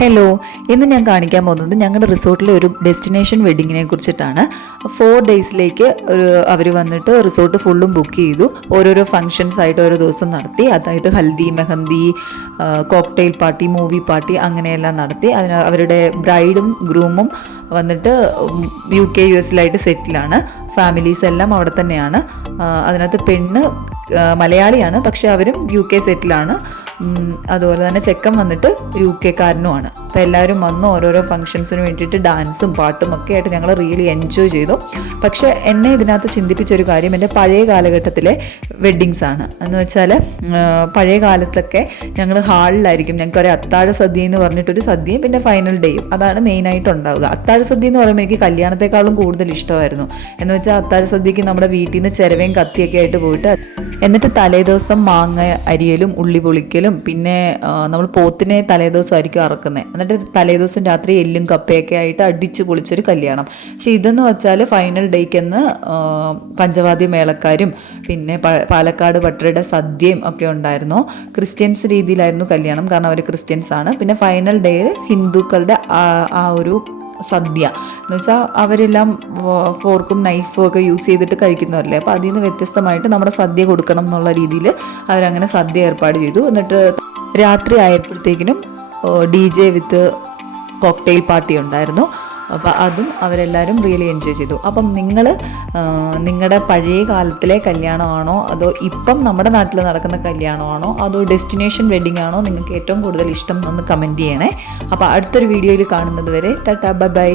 Hello, ഇന്ന് ഞാൻ കാണിക്കാൻ പോകുന്നത് ഞങ്ങളുടെ റിസോർട്ടിലെ ഒരു ഡെസ്റ്റിനേഷൻ വെഡിങ്ങിനെ കുറിച്ചിട്ടാണ്. 4 ഡേയ്സിലേക്ക് അവർ വന്നിട്ട് റിസോർട്ട് ഫുള്ളും ബുക്ക് ചെയ്തു. ഓരോരോ ഫങ്ഷൻസ് ആയിട്ട് ഓരോ ദിവസം നടത്തി. അതായത് haldi, mehndi, cocktail party, movie party അങ്ങനെയെല്ലാം നടത്തി. അതിന് അവരുടെ ബ്രൈഡും ഗ്രൂമും വന്നിട്ട് UK-US സെറ്റിലാണ്. ഫാമിലീസ് എല്ലാം അവിടെ തന്നെയാണ്. അതിനകത്ത് പെണ്ണ് മലയാളിയാണ്, പക്ഷെ അവരും UK സെറ്റിലാണ്. അതുപോലെ തന്നെ ചെക്കൻ വന്നിട്ട് UK കാരനുമാണ്. അപ്പോൾ എല്ലാവരും വന്ന് ഓരോരോ ഫംഗ്ഷൻസിന് വേണ്ടിയിട്ട് ഡാൻസും പാട്ടും ഒക്കെ ആയിട്ട് ഞങ്ങൾ റിയലി എൻജോയ് ചെയ്തു. പക്ഷേ എന്നെ ഇതിനകത്ത് ചിന്തിപ്പിച്ചൊരു കാര്യം എൻ്റെ പഴയ കാലഘട്ടത്തിലെ വെഡ്ഡിങ്സ് ആണ്. എന്ന് വെച്ചാൽ പഴയ കാലത്തൊക്കെ ഞങ്ങൾ ഹാളിലായിരിക്കും. ഞങ്ങൾക്കൊരു അത്താഴ സദ്യ എന്ന് പറഞ്ഞിട്ടൊരു സദ്യയും പിന്നെ ഫൈനൽ ഡേയും അതാണ് മെയിനായിട്ട് ഉണ്ടാവുക. അത്താഴ സദ്യ എന്ന് പറയുമ്പോൾ എനിക്ക് കല്യാണത്തെക്കാളും കൂടുതൽ ഇഷ്ടമായിരുന്നു. എന്ന് വെച്ചാൽ അത്താഴ സദ്യക്ക് നമ്മുടെ വീട്ടിൽ നിന്ന് ചിരവയും കത്തിയൊക്കെ ആയിട്ട് പോയിട്ട് എന്നിട്ട് തലേദിവസം മാങ്ങ അരിയലും ഉള്ളി പൊളിക്കലും പിന്നെ നമ്മൾ പോത്തിനെ തലേദിവസം ആയിരിക്കും അറക്കുന്നത്. എന്നിട്ട് തലേദിവസം രാത്രി എല്ലും കപ്പയൊക്കെ ആയിട്ട് അടിച്ച് പൊളിച്ചൊരു കല്യാണം. പക്ഷെ ഇതെന്ന് വെച്ചാൽ ഫൈനൽ ഡേയ്ക്കെന്ന് പഞ്ചവാദ്യ മേളക്കാരും പിന്നെ പാലക്കാട് ഭട്ടരുടെ സദ്യയും ഒക്കെ ഉണ്ടായിരുന്നു. ക്രിസ്ത്യൻസ് രീതിയിലായിരുന്നു കല്യാണം, കാരണം അവർ ക്രിസ്ത്യൻസ് ആണ്. പിന്നെ ഫൈനൽ ഡേ ഹിന്ദുക്കളുടെ ആ ഒരു സദ്യ എന്ന് വെച്ചാൽ അവരെല്ലാം ഫോർക്കും നൈഫും ഒക്കെ യൂസ് ചെയ്തിട്ട് കഴിക്കുന്നവരല്ലേ. അപ്പോൾ അതിൽ നിന്ന് വ്യത്യസ്തമായിട്ട് നമ്മുടെ സദ്യ കൊടുക്കണം എന്നുള്ള രീതിയിൽ അവരങ്ങനെ സദ്യ ഏർപ്പാട് ചെയ്തു. എന്നിട്ട് രാത്രി ആയപ്പോഴത്തേക്കിനും DJ വിത്ത് കോക്ടെയിൽ പാർട്ടി ഉണ്ടായിരുന്നു. അപ്പോൾ അതും അവരെല്ലാവരും റിയലി എൻജോയ് ചെയ്തു. അപ്പം നിങ്ങൾ നിങ്ങളുടെ പഴയ കാലത്തിലെ കല്യാണമാണോ അതോ ഇപ്പം നമ്മുടെ നാട്ടിൽ നടക്കുന്ന കല്യാണമാണോ അതോ ഡെസ്റ്റിനേഷൻ വെഡ്ഡിംഗ് ആണോ നിങ്ങൾക്ക് ഏറ്റവും കൂടുതൽ ഇഷ്ടം എന്ന് കമൻറ്റ് ചെയ്യണേ. അപ്പോൾ അടുത്തൊരു വീഡിയോയിൽ കാണുന്നത് വരെ ടാറ്റാ, ബൈ ബൈ.